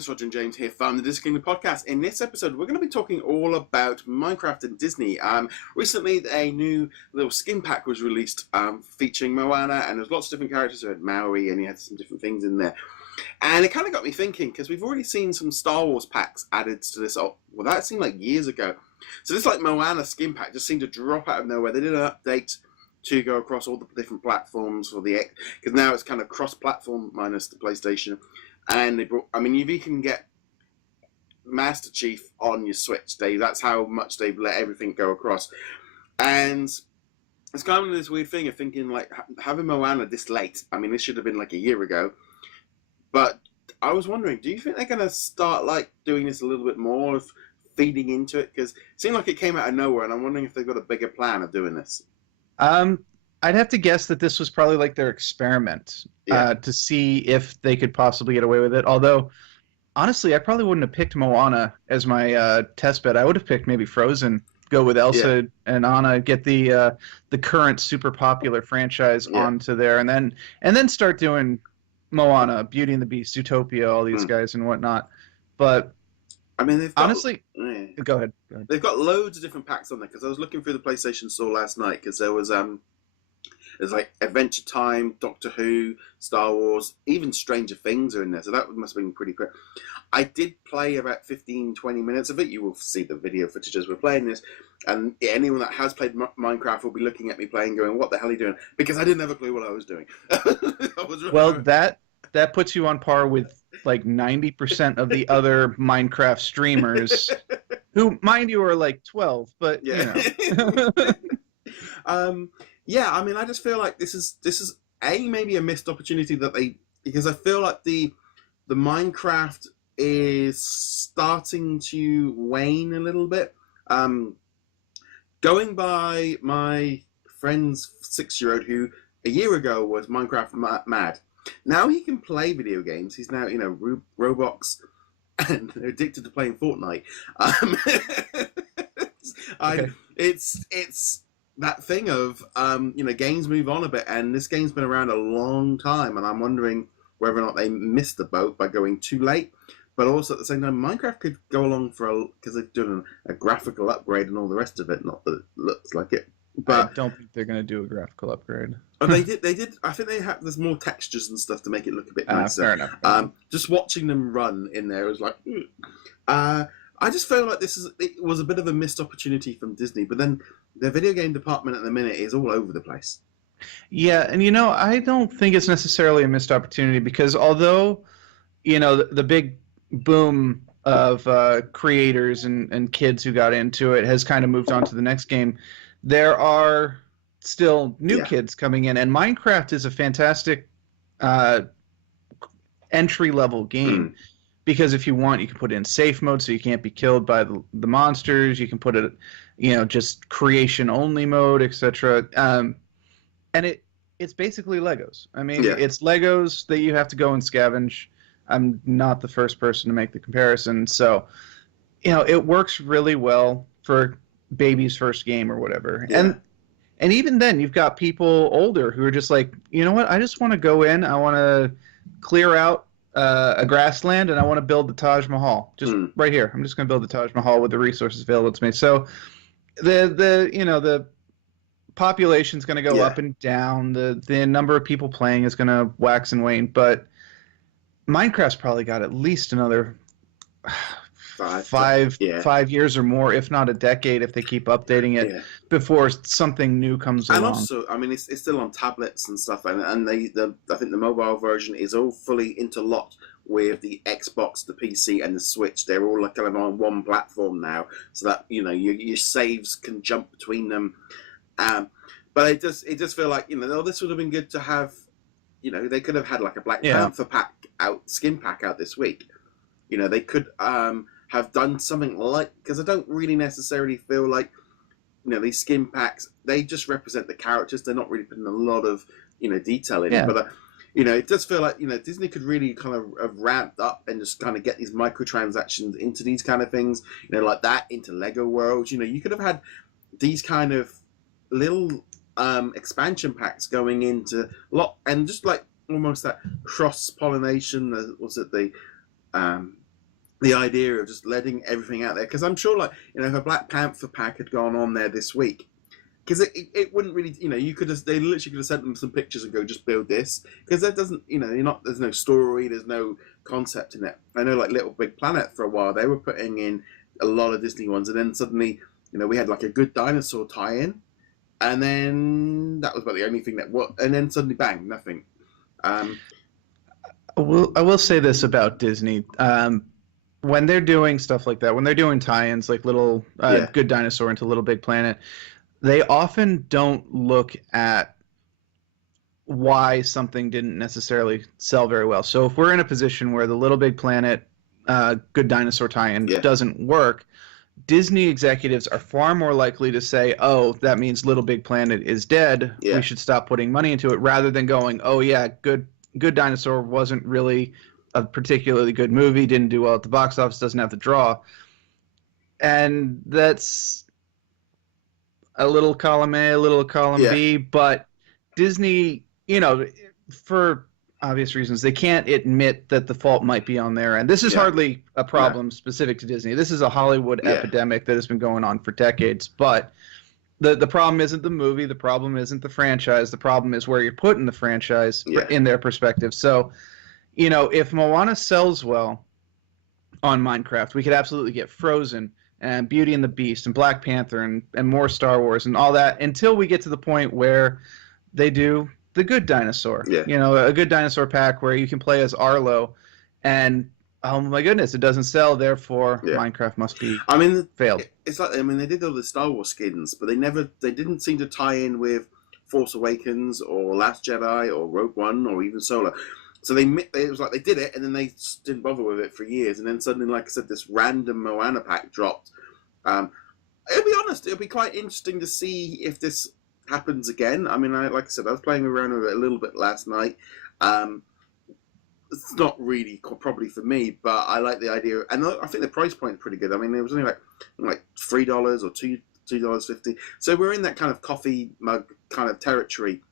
it's Roger and James here from the DisKingdom podcast. In this episode, we're going to be talking all about Minecraft and Disney. Recently, a new little skin pack was released featuring Moana, and there's lots of different characters. You had Maui, and you had some different things in there. And it kind of got me thinking, because we've already seen some Star Wars packs added to this. Oh, well, that seemed like years ago. So this like Moana skin pack just seemed to drop out of nowhere. They did an update to go across all the different platforms for the X, because now it's kind of cross-platform minus the PlayStation. And they brought, I mean, you can get Master Chief on your Switch, Dave. That's how much they've let everything go across. And it's kind of this weird thing of thinking, like, having Moana this late. I mean, this should have been like a year ago. But I was wondering, do you think they're going to start, like, doing this a little bit more, of feeding into it? Because it seemed like it came out of nowhere, and I'm wondering if they've got a bigger plan of doing this. I'd have to guess that this was probably like their experiment to see if they could possibly get away with it. Although, honestly, I probably wouldn't have picked Moana as my test bed. I would have picked maybe Frozen, go with Elsa and Anna, get the current super popular franchise onto there, and then start doing Moana, Beauty and the Beast, Zootopia, all these guys and whatnot. But I mean, they've got, honestly, go ahead. They've got loads of different packs on there, because I was looking through the PlayStation Store last night, because there was there's like Adventure Time, Doctor Who, Star Wars, even Stranger Things are in there, so that must have been pretty quick. I did play about 15, 20 minutes of it. You will see the video footage as we're playing this, and anyone that has played Minecraft will be looking at me playing going, what the hell are you doing? Because I didn't have a clue what I was doing. Well, that puts you on par with like 90% of the other Minecraft streamers, who, mind you, are like 12, but you know. Yeah, I mean, I just feel like this is maybe a missed opportunity that because I feel like the Minecraft is starting to wane a little bit. Going by my friend's 6-year-old, who a year ago was Minecraft mad. Now he can play video games. He's now, Roblox and addicted to playing Fortnite. It's that thing of, games move on a bit, and this game's been around a long time, and I'm wondering whether or not they missed the boat by going too late. But also at the same time, Minecraft could go along because they've done a graphical upgrade and all the rest of it. Not that it looks like it, but I don't think they're going to do a graphical upgrade. Oh, they did. I think there's more textures and stuff to make it look a bit nicer. Fair enough. Just watching them run in there was like, I just feel like it was a bit of a missed opportunity from Disney. But then their video game department at the minute is all over the place. Yeah, and I don't think it's necessarily a missed opportunity, because although, the big boom of creators and kids who got into it has kind of moved on to the next game, there are still new kids coming in, and Minecraft is a fantastic entry-level game. Because if you want, you can put it in safe mode so you can't be killed by the monsters. You can put it, just creation-only mode, etc. And it's basically Legos. I mean, it's Legos that you have to go and scavenge. I'm not the first person to make the comparison. So, it works really well for baby's first game or whatever. Yeah. And even then, you've got people older who are just like, you know what? I just want to go in. I want to clear out a grassland, and I want to build the Taj Mahal just right here. I'm just going to build the Taj Mahal with the resources available to me. So the population's going to go up and down. The number of people playing is going to wax and wane. But Minecraft's probably got at least another 5 years or more, if not a decade, if they keep updating it before something new comes along. And also, I mean, it's still on tablets and stuff, and I think the mobile version is all fully interlocked with the Xbox, the PC, and the Switch. They're all kind of on one platform now, so that your saves can jump between them. But it does feel like this would have been good to have. They could have had like a Black Panther skin pack out this week. They could have done something like, because I don't really necessarily feel like these skin packs, they just represent the characters. They're not really putting a lot of detail in it. But it does feel like Disney could really kind of have ramped up and just kind of get these microtransactions into these kind of things, like that, into Lego Worlds. You could have had these kind of little expansion packs going into and just like almost that cross pollination. Was it the the idea of just letting everything out there, because I'm sure, like, if a Black Panther pack had gone on there this week, because it wouldn't really, you could have, they literally could have sent them some pictures and go, just build this, because that doesn't, there's no story, there's no concept in it. I know, like, Little Big Planet for a while, they were putting in a lot of Disney ones, and then suddenly, we had like a Good Dinosaur tie-in, and then that was about the only thing and then suddenly bang, nothing. I will say this about Disney. When they're doing stuff like that, when they're doing tie-ins like Little Good Dinosaur into Little Big Planet, they often don't look at why something didn't necessarily sell very well. So if we're in a position where the Little Big Planet Good Dinosaur tie-in doesn't work, Disney executives are far more likely to say, oh, that means Little Big Planet is dead. Yeah. We should stop putting money into it, rather than going, oh, yeah, Good Dinosaur wasn't really a particularly good movie, didn't do well at the box office, doesn't have the draw. And that's a little column A, a little column B, but Disney, for obvious reasons, they can't admit that the fault might be on their end. This is hardly a problem specific to Disney. This is a Hollywood epidemic that has been going on for decades. But the problem isn't the movie. The problem isn't the franchise. The problem is where you're putting the franchise in their perspective. So, if Moana sells well on Minecraft, we could absolutely get Frozen and Beauty and the Beast and Black Panther and more Star Wars and all that, until we get to the point where they do the Good Dinosaur. A Good Dinosaur pack where you can play as Arlo, and oh my goodness, it doesn't sell, therefore Minecraft must be failed. It's like, they did all the Star Wars skins, but they didn't seem to tie in with Force Awakens or Last Jedi or Rogue One or even Solo. So it was like they did it, and then they didn't bother with it for years, and then suddenly, like I said, this random Moana pack dropped. I'll be honest, it'll be quite interesting to see if this happens again. Like I said, I was playing around with it a little bit last night. It's not really probably for me, but I like the idea, and I think the price point is pretty good. It was only like $3 or $2.50. So we're in that kind of coffee mug kind of territory.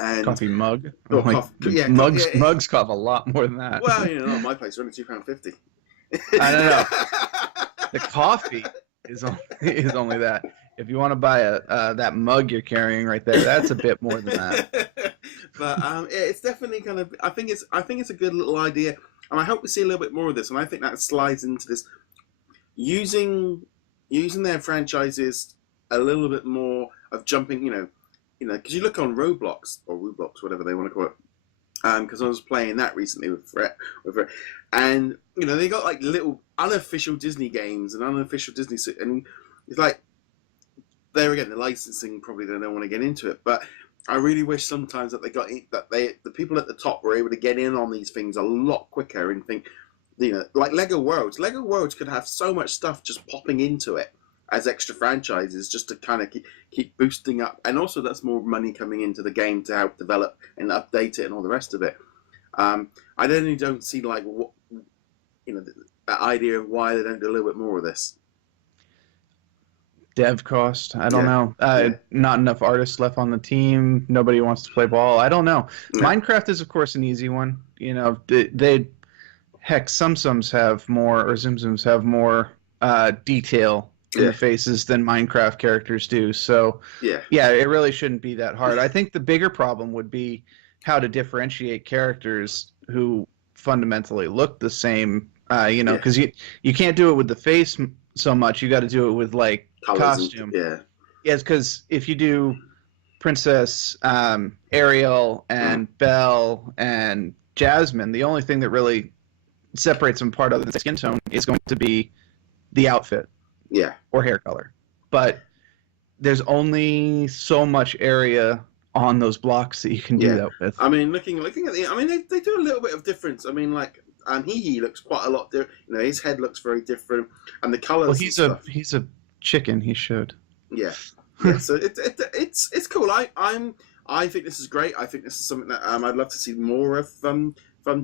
And coffee mug? Mugs cost a lot more than that. Well, at my place, they're only £2.50. I don't know. The coffee is only that. If you want to buy that mug you're carrying right there, that's a bit more than that. But it's definitely kind of. I think it's a good little idea, and I hope we see a little bit more of this. And I think that slides into this using their franchises a little bit more of jumping. Because you look on Roblox or Roblox, whatever they want to call it. Because I was playing that recently with Fred, and they got like little unofficial Disney games and unofficial Disney, and it's like there again the licensing probably they don't want to get into it, but I really wish sometimes that the people at the top were able to get in on these things a lot quicker and think, like Lego Worlds. Lego Worlds could have so much stuff just popping into it as extra franchises, just to kind of keep boosting up, and also that's more money coming into the game to help develop and update it and all the rest of it. I don't see like what that idea of why they don't do a little bit more of this. Dev cost, I don't know. Not enough artists left on the team. Nobody wants to play ball. I don't know. Yeah. Minecraft is of course an easy one. They heck, Sums have more, or Zooms have more detail in the faces than Minecraft characters do. So it really shouldn't be that hard. I think the bigger problem would be how to differentiate characters who fundamentally look the same. Because you can't do it with the face so much. You got to do it with like colors costume. Yes, because if you do Princess Ariel and Belle and Jasmine, the only thing that really separates them apart other than skin tone is going to be the outfit. Or hair color. But there's only so much area on those blocks that you can do that with. Looking at they do a little bit of difference. He looks quite a lot different. His head looks very different, and the colors. Well, he's a chicken. He should. So it's cool. I think this is great. I think this is something that I'd love to see more of from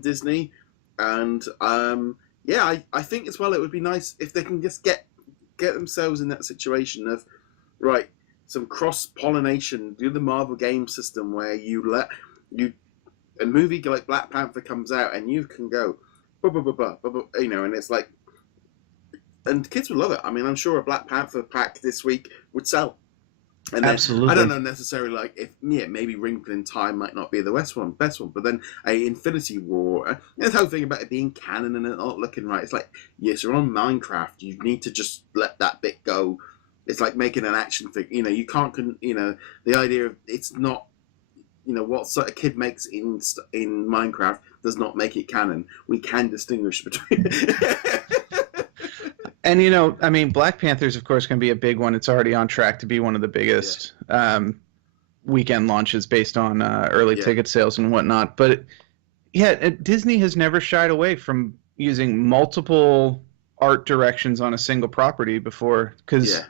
Disney, and I think as well it would be nice if they can just get themselves in that situation of some cross-pollination, do the Marvel game system where a movie like Black Panther comes out and you can go, you know, and it's like, and kids would love it. I mean, I'm sure a Black Panther pack this week would sell. And then, Absolutely. I don't know necessarily, like, if, yeah, maybe Wrinkle in Time might not be the best one, but then a Infinity War, the whole thing about it being canon and it not looking right, it's like, yes, you're on Minecraft, you need to just let that bit go. It's like making an action figure, you know, you can't, you know, the idea of, it's not, you know, what sort of kid makes in Minecraft does not make it canon. We can distinguish between And, you know, I mean, Black Panther's, of course, going to be a big one. It's already on track to be one of the biggest weekend launches based on early ticket sales and whatnot. But, Disney has never shied away from using multiple art directions on a single property before. Because,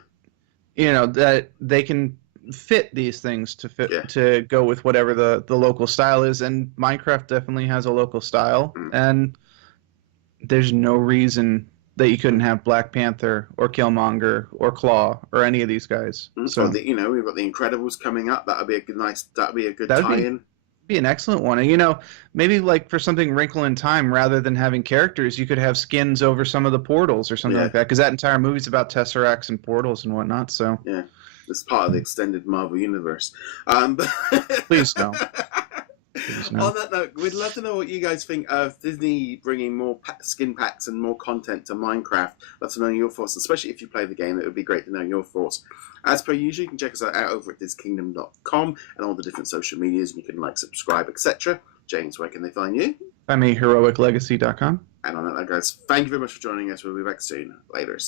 you know, that they can fit these things to go with whatever the local style is. And Minecraft definitely has a local style. And there's no reason that you couldn't have Black Panther or Killmonger or Claw or any of these guys. So, you know, we've got the Incredibles coming up. That'd be a good tie-in. Be an excellent one. And, you know, maybe like for something Wrinkle in Time, rather than having characters, you could have skins over some of the portals or something like that. Because that entire movie's about Tesseracts and portals and whatnot. So it's part of the extended Marvel universe. Please no. On that note, we'd love to know what you guys think of Disney bringing more skin packs and more content to Minecraft. Love to know your thoughts, especially if you play the game. It would be great to know your thoughts. As per usual, you can check us out over at DisKingdom.com and all the different social medias, and you can like, subscribe, etc. James, where can they find you? I'm a heroiclegacy.com. And on that note, guys, thank you very much for joining us. We'll be back soon. Later.